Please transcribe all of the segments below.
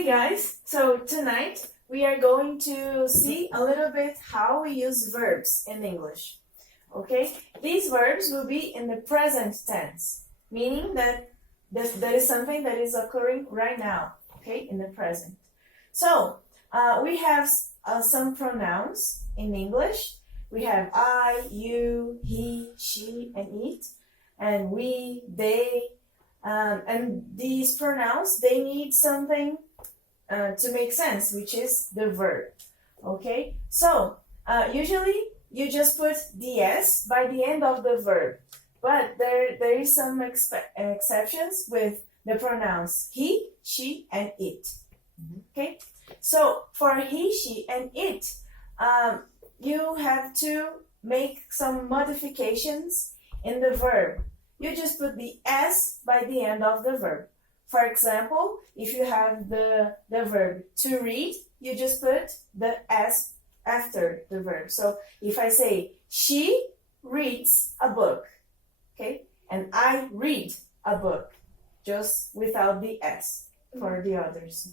Okay guys, so tonight we are going to see a little bit how we use verbs in English. Okay, these verbs will be in the present tense, meaning that there is something that is occurring right now, okay, in the present. So we have some pronouns in English. We have I, you, he, she, and it, and we, they, and these pronouns, they need something to make sense, which is the verb. Okay, so usually you just put the s by the end of the verb, but there is some exceptions with the pronouns he, she, and it. Okay, so for he, she, and it, you have to make some modifications in the verb. You just put the s by the end of the verb. For example, if you have the verb to read, you just put the s after the verb. So if I say she reads a book, okay, and I read a book, just without the s for the others,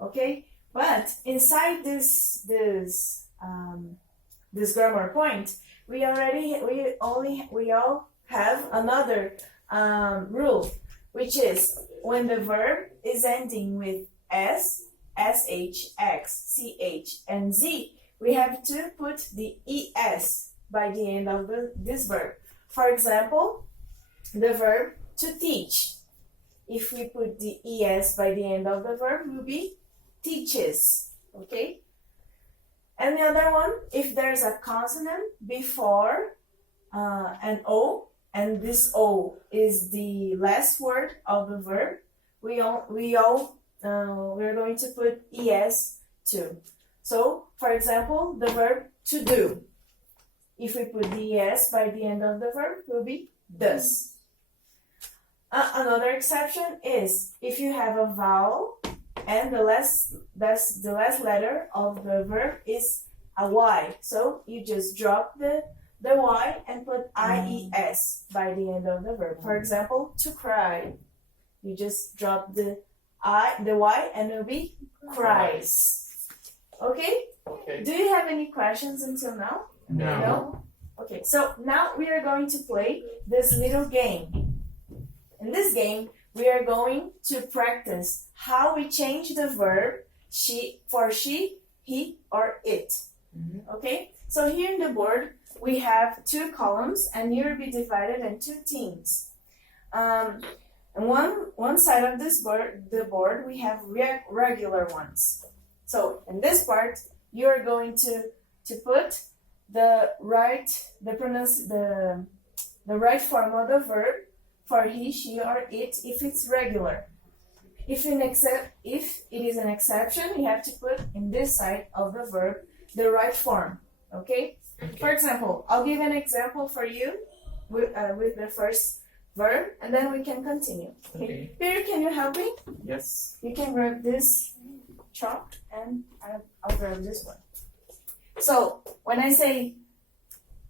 okay. But inside this grammar point, we all have another rule, which is when the verb is ending with s, sh, x, ch, and z, we have to put the es by the end of this verb. For example, the verb to teach. If we put the es by the end of the verb, it will be teaches. Okay? And the other one, if there's a consonant before an o, and this o is the last word of the verb, we're going to put es too. So, for example, the verb to do. If we put the es by the end of the verb, it will be does. Another exception is if you have a vowel and the last letter of the verb is a y. So you just drop the y and put ies by the end of the verb. For example, to cry. You just drop the y and it will be cries. Okay? Okay. Do you have any questions until now? No. Okay, so now we are going to play this little game. In this game, we are going to practice how we change the verb for she, he, or it. Okay? So here in the board, we have two columns, and you will be divided in two teams. And one side of the board, we have regular ones. So in this part, you are going to put the right form of the verb for he, she, or it if it's regular. If it is an exception, you have to put in this side of the verb the right form. Okay? For example, I'll give an example for you with the first verb, and then we can continue. Okay? Peter, can you help me? Yes. You can grab this chalk, and I'll grab this one. So when I say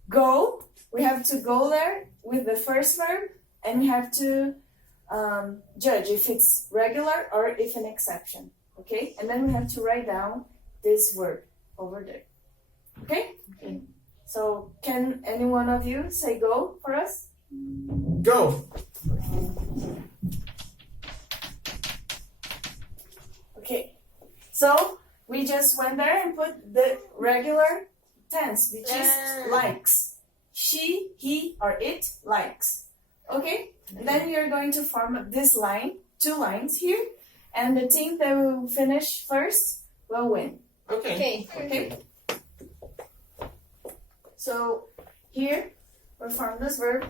go, we have to go there with the first verb, and we have to judge if it's regular or if an exception. Okay? And then we have to write down this word over there. Okay? Okay. So can any one of you say go for us? Go. Okay. So we just went there and put the regular tense, which is likes. She, he, or it likes. Okay? And then you're going to form this line, two lines here, and the team that will finish first will win. Okay. Okay? So here we form this verb.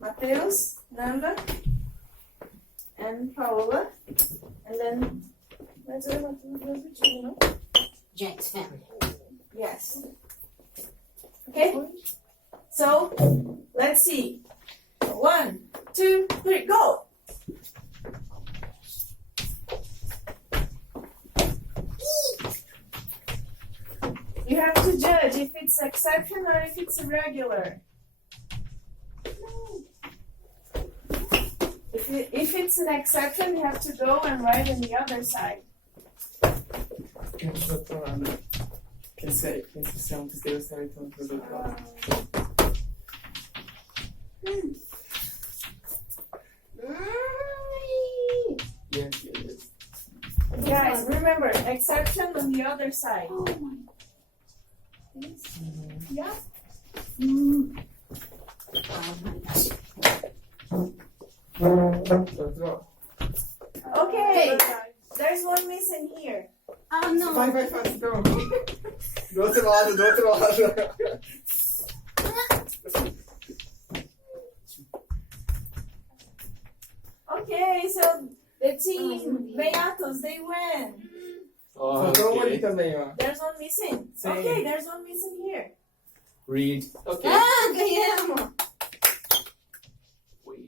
Mateus, Nanda, and Paola, and then let's know. Jack's family. Yes. Okay. So let's see. 1, 2, 3, go. You have to judge if it's exception or if it's regular. If it's an exception, you have to go and write on the other side. Pensa do outro lado. Pensa se é um terceiro céu, então do outro lado. Yes, yes. Guys, remember, exception on the other side. Oh my. This? Yeah. Do outro lado. Okay, there's one missing here. Oh no. Vai, faz, então. Do outro lado. Okay, so the team Beatos, they win. Faltou um ali também, ó. There's one missing. Sim. Okay, there's one missing here. Read. Okay. Ah, ganhamos. Wait.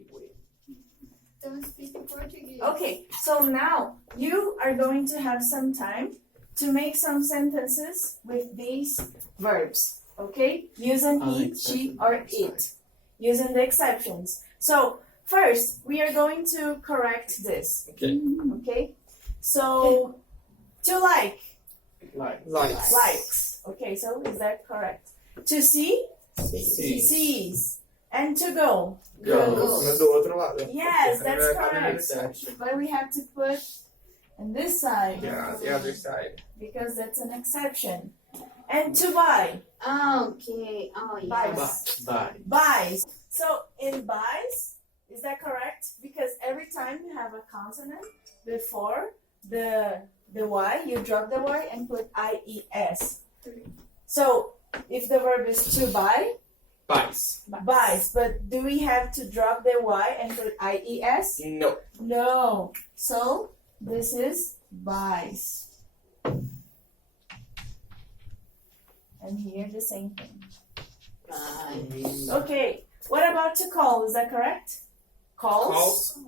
Don't speak Portuguese. Okay, so now you are going to have some time to make some sentences with these verbs. Okay, using he, she, or it, using the exceptions. So first, we are going to correct this. Okay. Okay, so to like, Likes. likes. Okay, so is that correct? To see, Sees. sees, and to go. Goes. Mas do outro lado. Yes, that's Right, correct. section. But we have to put on this side Yeah, the other side. because that's an exception. And to buy, Okay. Oh yeah. buys, Bye. buys. So in buys, is that correct? Because every time you have a consonant before the y, you drop the y and put ies. So if the verb is to buy, Buys. buys. But do we have to drop the y and put ies? No. No. So this is buys. And here the same thing. Okay. What about to call? Is that correct? Calls.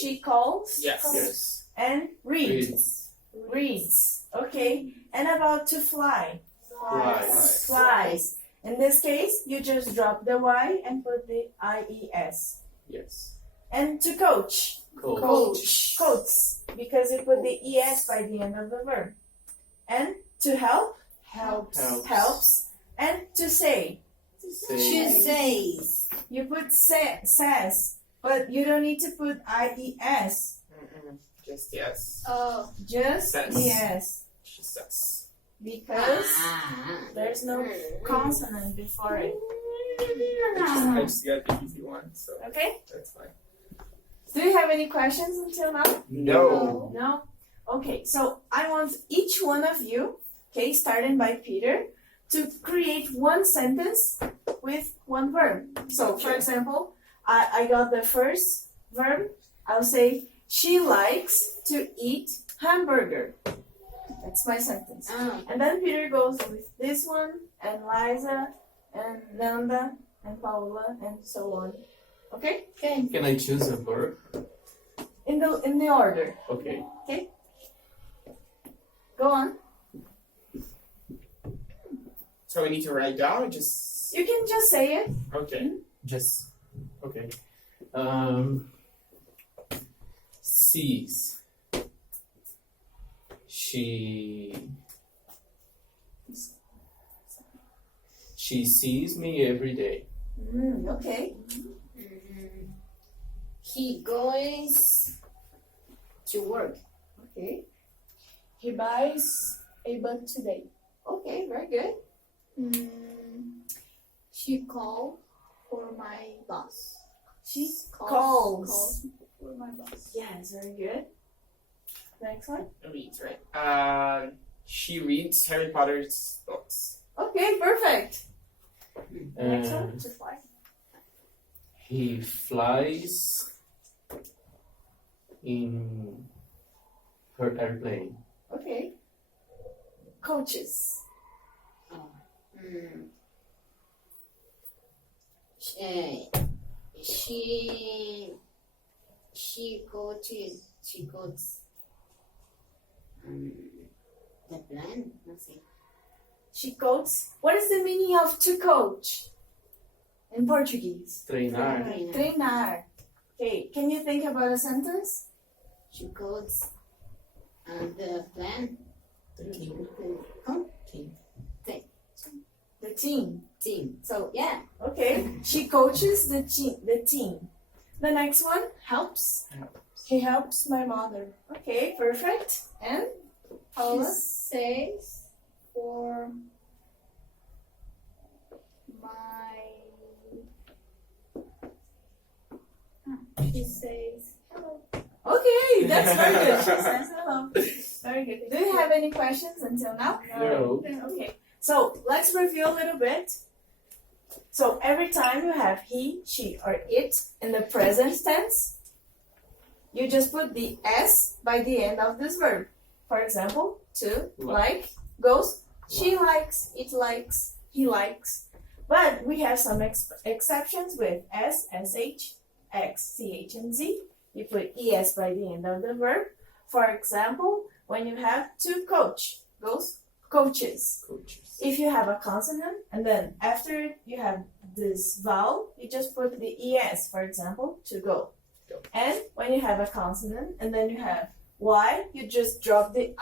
She calls. Yes. And reads. Reads. Okay. And about to fly. Flies. Flies. In this case, you just drop the y and put the ies. Yes. And to coach. Coach. Coats. Because you put the es by the end of the verb. And to help. Helps. Helps. And to say. She says. You put says. But you don't need to put ies. Just yes. Oh. Just Says. yes. She says. Because there's no consonant before it. I just got the easy one, so Okay? that's fine. Do you have any questions until now? No. No? Okay, so I want each one of you, okay, starting by Peter, to create one sentence with one verb. So, for example, I got the first verb. I'll say, she likes to eat hamburger. That's my sentence. And then Peter goes with this one, and Liza, and Nanda, and Paula, and so on. Okay? Okay. Can I choose a verb? In the order. Okay. Go on. So we need to write down or just You can just say it. okay. Just okay. Sees. She sees me every day. Okay. He goes to work. Okay. He buys a book today. Okay, very good. She called for my boss. She Calls calls. for my boss. Yes, very good. Next one. Reads, right? She reads Harry Potter's books. Okay, perfect. Next one. Uh, To fly. he flies in her airplane. Okay. Coaches. She coaches the plan. Let's see. She coaches. What is the meaning of to coach in Portuguese? Treinar. Treinar. Okay, can you think about a sentence? She coaches the plan. Team. Team. So yeah. Okay. She coaches the team. The next one, helps. He helps my mother. Okay, perfect. And He Paula? says for my. He says hello. Okay, that's very good. She says hello. Very good. Do you have any questions until now? No. Okay. So let's review a little bit. So every time you have he, she, or it in the present tense, you just put the s by the end of this verb. For example, to, like, goes, she likes, it likes, he likes. But we have some exceptions with s, sh, x, ch, and z. You put es by the end of the verb. For example, when you have to coach, goes coaches. Coaches. If you have a consonant and then after it you have this vowel, you just put the es, for example, to go. And when you have a consonant and then you have y, you just drop the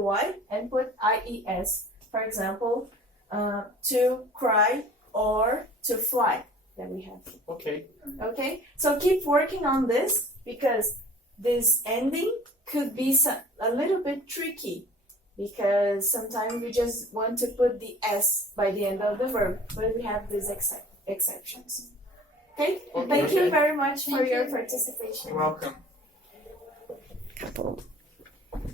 y and put ies. For example, to cry or to fly that we have. Okay. Okay, so keep working on this because this ending could be a little bit tricky because sometimes we just want to put the s by the end of the verb, but we have these exceptions. Okay, thank you very much for your participation. You're welcome.